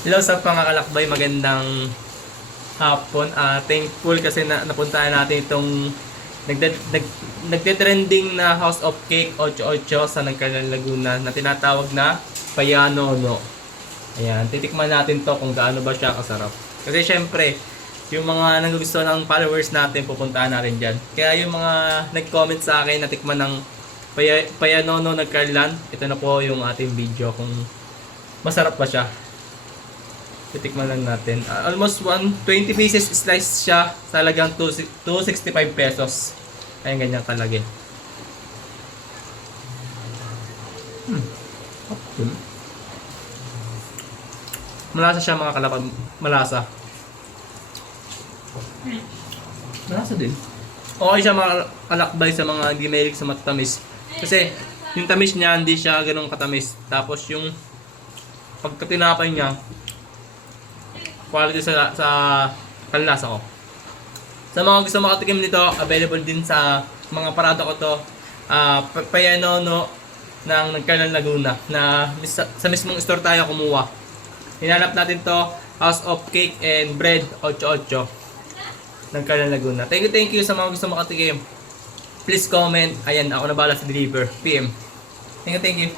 Hello sa mga kalakbay, magandang hapon. Thankful kasi napuntahan natin itong nagte-trending na House of Cake 88 sa Nagcarlan, Laguna na tinatawag na Payanono. Ayan, titikman natin to kung gaano ba siya kasarap. Kasi syempre, yung mga nagugustuhan ng followers natin, pupuntahan natin dyan. Kaya yung mga nag-comment sa akin na tikman ng Payanono Nagcarlan, ito na po yung ating video kung masarap ba siya. Titikman lang natin. Almost 120 pieces slice siya sa halagang 265 pesos. Ayun, ganyan kalaki. Okay. Malasa siya mga kalapag. Malasa. Malasa din. Okay siya mga kalakbay sa mga hindi mahilig sa matamis. Kasi yung tamis niya hindi siya ganun katamis. Tapos yung pagkatinapay niya, quality sa kalasa ko. Sa mga gusto makatikim nito, available din sa mga parada ko to. Payanono ng Nagcarlan, Laguna na sa mismong store tayo kumuha. Hinanap natin to, House of Cake and Bread 88 Nagcarlan, Laguna. Thank you sa mga gusto makatikim. Please comment. Ayan, ako na bahala sa deliver. PM. Thank you.